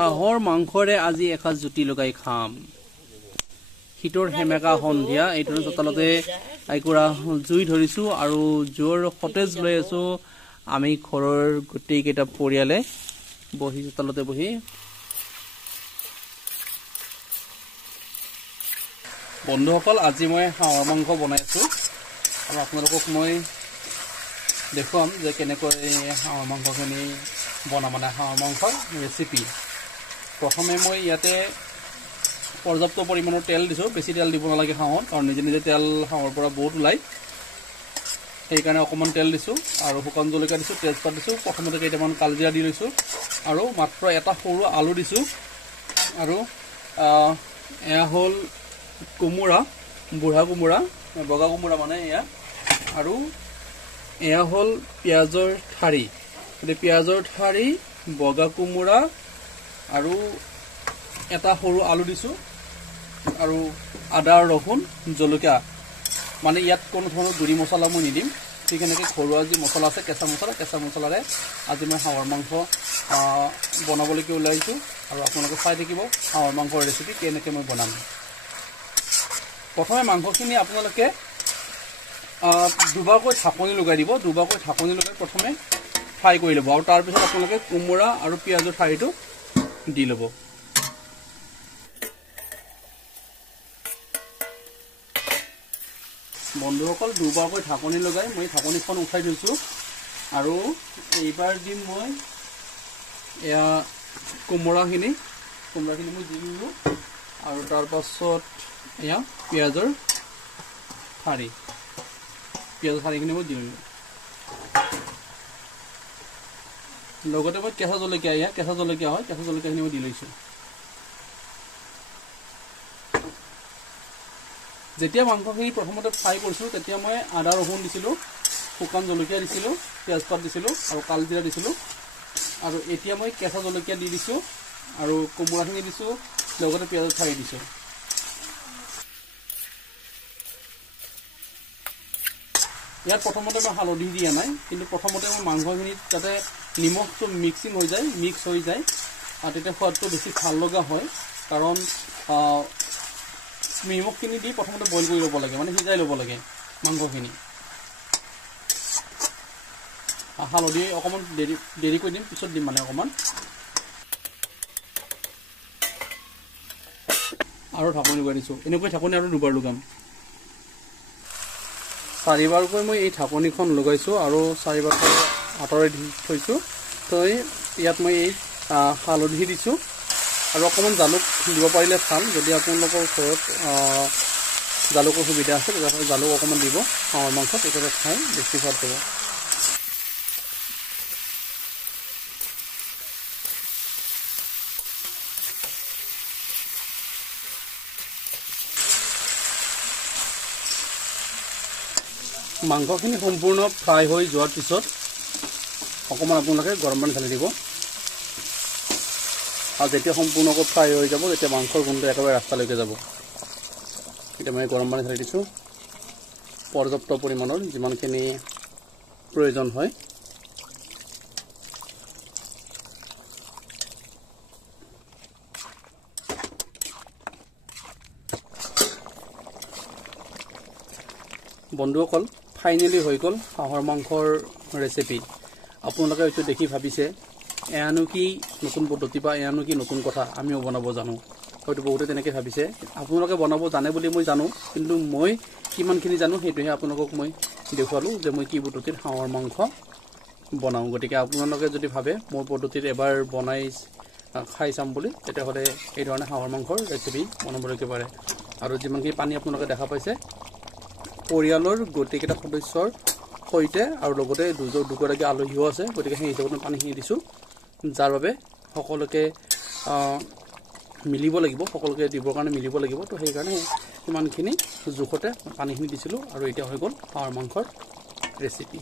হাঁহৰ মাংসৰে আজি এসাঁজ জুতি লগাই খাম শীতৰ হেমেকা সন্ধিয়া এইটো চোতালতে আইকুৰা জুই ধৰিছো আৰু জোৰ সতেজ লৈ আছো আমি ঘৰৰ গোটেই কেইটা পৰিয়ালে বহি চোতালতে বহি বন্ধুসকল আজি মই হাঁহৰ মাংস বনাইছো আৰু আপোনালোকক মই দেখুৱাম যে কেনেকৈ হাঁহৰ মাংসখিনি বনাম মানে হাঁহৰ মাংসৰ ৰেচিপি প্ৰথমে মই ইয়াতে পৰ্যাপ্ত পৰিমাণৰ তেল দিছো বেছি তেল দিব নালাগে হাঁহত কাৰণ নিজে নিজে তেল হাঁহৰ পৰা বহুত ওলাই সেইকাৰণে অকমান তেল দিছো আৰু শুকান জলকীয়া দিছো তেজপাত দিছো প্ৰথমতে কেইটামান কালজিৰা দি লৈছো আৰু মাত্ৰ এটা সৰু আলু দিছো আৰু এয়া হ'ল কোমোৰা বুঢ়া কোমোৰা বগা কোমোৰা মানে এয়া আৰু এয়া হ'ল পিঁয়াজৰ ঠাৰি পিঁয়াজৰ ঠাৰি বগা কোমোৰা আৰু এটা সৰু আলু দিছো আৰু আদা ৰহুন জলকীয়া মানে ইয়াত কোনো ধৰণৰ গুড়ি মছলা মই নিদিম ঠিক এনেকৈ ঘৰুৱা যি মছলা আছে কেঁচা মছলাৰে আজি মই হাঁহৰ মাংস বনাবলৈকে ওলাইছোঁ আৰু আপোনালোকে চাই থাকিব হাঁহৰ মাংসৰ ৰেচিপি কেনেকৈ মই বনাম প্ৰথমে মাংসখিনি আপোনালোকে দুবাৰকৈ ঢাকনি লগাই দিব দুবাৰকৈ ঢাকনি লগাই প্ৰথমে ফ্ৰাই কৰি ল'ব আৰু তাৰপিছত আপোনালোকে কোমোৰা আৰু পিঁয়াজৰ ঠাৰিটো দি ল'ব বন্ধুসকল দুবাৰকৈ ঢাকনি লগাই মই ঢাকনিখন উঠাই থৈছোঁ আৰু এইবাৰ দিম মই এয়া কোমোৰাখিনি মই দি দিলোঁ আৰু তাৰপাছত এয়া পিঁয়াজৰ ঠাৰিখিনি মই দি দিলোঁ লগতে মই কেঁচা জলকীয়া হয় কেঁচা জলকীয়াখিনি মই দি লৈছোঁ যেতিয়া মাংসখিনি প্ৰথমতে ফ্ৰাই কৰিছোঁ তেতিয়া মই আদা ৰহুন দিছিলোঁ শুকান জলকীয়া দিছিলোঁ তেজপাত দিছিলোঁ আৰু কালজিৰা দিছিলোঁ আৰু এতিয়া মই কেঁচা জলকীয়া দি দিছোঁ আৰু কোমোৰাখিনি দিছোঁ লগতে পিঁয়াজৰ ঠাৰি দিছোঁ ইয়াত প্ৰথমতে মই হালধি দিয়া নাই কিন্তু প্ৰথমতে মই মাংসখিনিত যাতে নিমখটো মিক্স হৈ যায় আৰু তেতিয়া সোৱাদটো বেছি ভাল লগা হয় কাৰণ নিমখখিনি দি প্ৰথমতে বইল কৰি ল'ব লাগে মানে সিজাই ল'ব লাগে মাংসখিনি হালধি অকণমান দেৰি কৰি দিম পিছত দিম মানে অকণমান আৰু ঢাকনি লগাই দিছোঁ এনেকৈ ঢাকনি আৰু দুবাৰ লগাম 4বাৰকৈ মই এই ঢাকনিখন লগাইছোঁ আৰু 4বাৰ আঁতৰাই দি থৈছোঁ তো ইয়াত মই এই হালধি দিছোঁ আৰু অকণমান জালুক দিব পাৰিলে ভাল যদি আপোনালোকৰ ঘৰত জালুকৰ সুবিধা আছে তেতিয়াহ'লে জালুক অকণমান দিব হাঁহৰ মাংসত তেতিয়াহ'লে খাই বেছি সোৱাদ পাব মাংসখিনি সম্পূৰ্ণ ফ্ৰাই হৈ যোৱাৰ পিছত অকণমান আপোনালোকে গৰম পানী ঢালি দিব আৰু যেতিয়া সম্পূৰ্ণকৈ ফ্ৰাই হৈ যাব তেতিয়া মাংসৰ গোন্ধ একেবাৰে ৰাস্তালৈকে যাব এতিয়া মই গৰম পানী ঢালি দিছোঁ পৰ্যাপ্ত পৰিমাণৰ যিমানখিনি প্ৰয়োজন হয় বন্ধুসকল ফাইনেলি হৈ গ'ল হাঁহৰ মাংসৰ ৰেচিপি আপোনালোকে হয়তো দেখি ভাবিছে এয়ানো কি নতুন পদ্ধতি বা এয়ানো কি নতুন কথা আমিও বনাব জানো হয়তো বহুতে তেনেকৈ ভাবিছে আপোনালোকে বনাব জানে বুলি মই জানো কিন্তু মই কিমানখিনি জানো সেইটোহে আপোনালোকক মই দেখুৱালোঁ যে মই কি পদ্ধতিত হাঁহৰ মাংস বনাওঁ গতিকে আপোনালোকে যদি ভাবে মোৰ পদ্ধতিত এবাৰ বনাই খাই চাম বুলি তেতিয়াহ'লে এই ধৰণে হাঁহৰ মাংসৰ ৰেচিপি বনাবলৈকে পাৰে আৰু যিমানখিনি পানী আপোনালোকে দেখা পাইছে পৰিয়ালৰ গোটেইকেইটা সদস্যৰ সৈতে আৰু লগতে দুগৰাকী আলহীও আছে গতিকে সেই হিচাপত মই পানীখিনি দিছোঁ যাৰ বাবে সকলোকে মিলিব লাগিব সকলোকে দিবৰ কাৰণে মিলিব লাগিব তো সেইকাৰণে সিমানখিনি জোখতে পানীখিনি দিছিলোঁ আৰু এতিয়া হৈ গ'ল হাঁহৰ মাংসৰ ৰেচিপি